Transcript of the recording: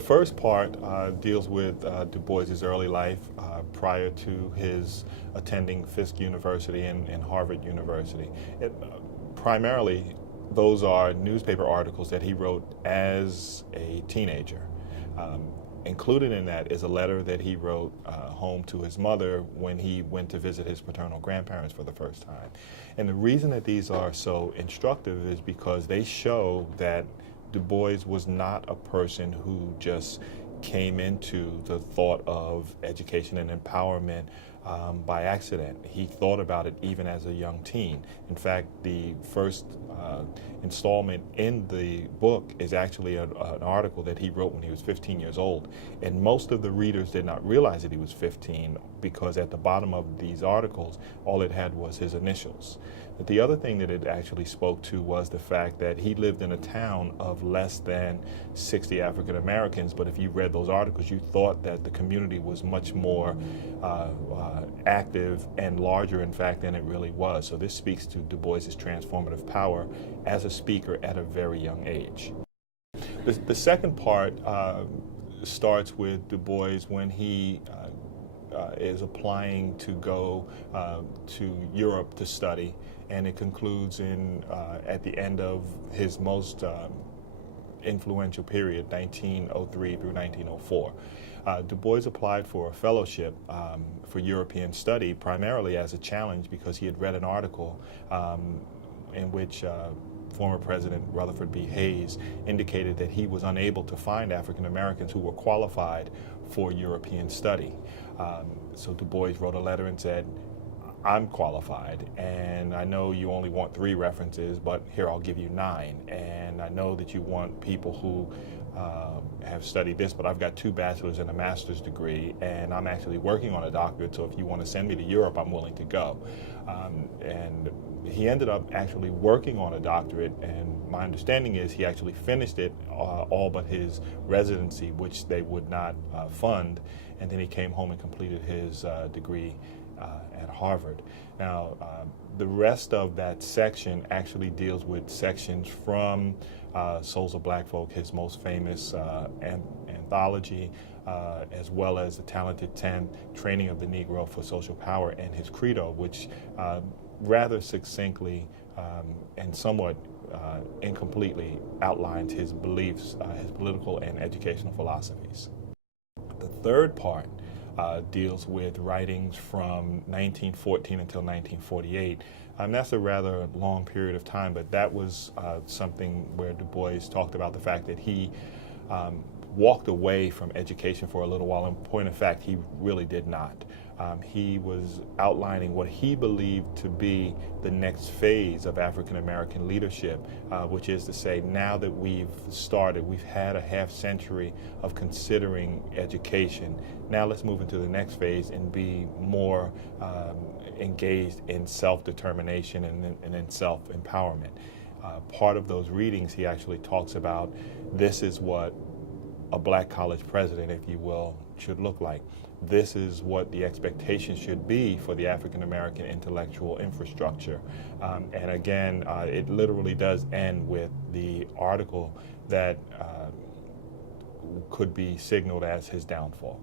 The first part deals with Du Bois's early life prior to his attending Fisk University and Harvard University. Primarily, those are newspaper articles that he wrote as a teenager. Included in that is a letter that he wrote home to his mother when he went to visit his paternal grandparents for the first time. And the reason that these are so instructive is because they show that Du Bois was not a person who just came into the thought of education and empowerment by accident. He thought about it even as a young teen. In fact, the first installment in the book is actually an article that he wrote when he was 15 years old. And most of the readers did not realize that he was 15 because at the bottom of these articles, all it had was his initials. But the other thing that it actually spoke to was the fact that he lived in a town of less than 60 African Americans, but if you read those articles, you thought that the community was much more active and larger, in fact, than it really was. So this speaks to Du Bois's transformative power as a speaker at a very young age. The second part starts with Du Bois when he is applying to go to Europe to study, and it concludes at the end of his most influential period, 1903 through 1904. Du Bois applied for a fellowship for European study, primarily as a challenge because he had read an article in which former President Rutherford B. Hayes indicated that he was unable to find African Americans who were qualified for European study. So Du Bois wrote a letter and said, I'm qualified, and I know you only want 3 references, but here I'll give you 9. And I know that you want people who have studied this, but I've got 2 bachelor's and a master's degree, and I'm actually working on a doctorate, so if you want to send me to Europe, I'm willing to go. And he ended up actually working on a doctorate, and my understanding is he actually finished it, all but his residency, which they would not fund, and then he came home and completed his degree at Harvard. Now, the rest of that section actually deals with sections from Souls of Black Folk, his most famous anthology, as well as The Talented 10, Training of the Negro for Social Power, and his credo, which rather succinctly and somewhat incompletely outlines his beliefs, his political and educational philosophies. The third part deals with writings from 1914 until 1948. That's a rather long period of time, but that was something where Du Bois talked about the fact that he walked away from education for a little while. In point of fact, he really did not. He was outlining what he believed to be the next phase of African American leadership, which is to say, now that we've had a half century of considering education, now let's move into the next phase and be more engaged in self-determination and in self-empowerment. Part of those readings, he actually talks about this is what a black college president, if you will, should look like. This is what the expectation should be for the African American intellectual infrastructure. And again, it literally does end with the article that could be signaled as his downfall.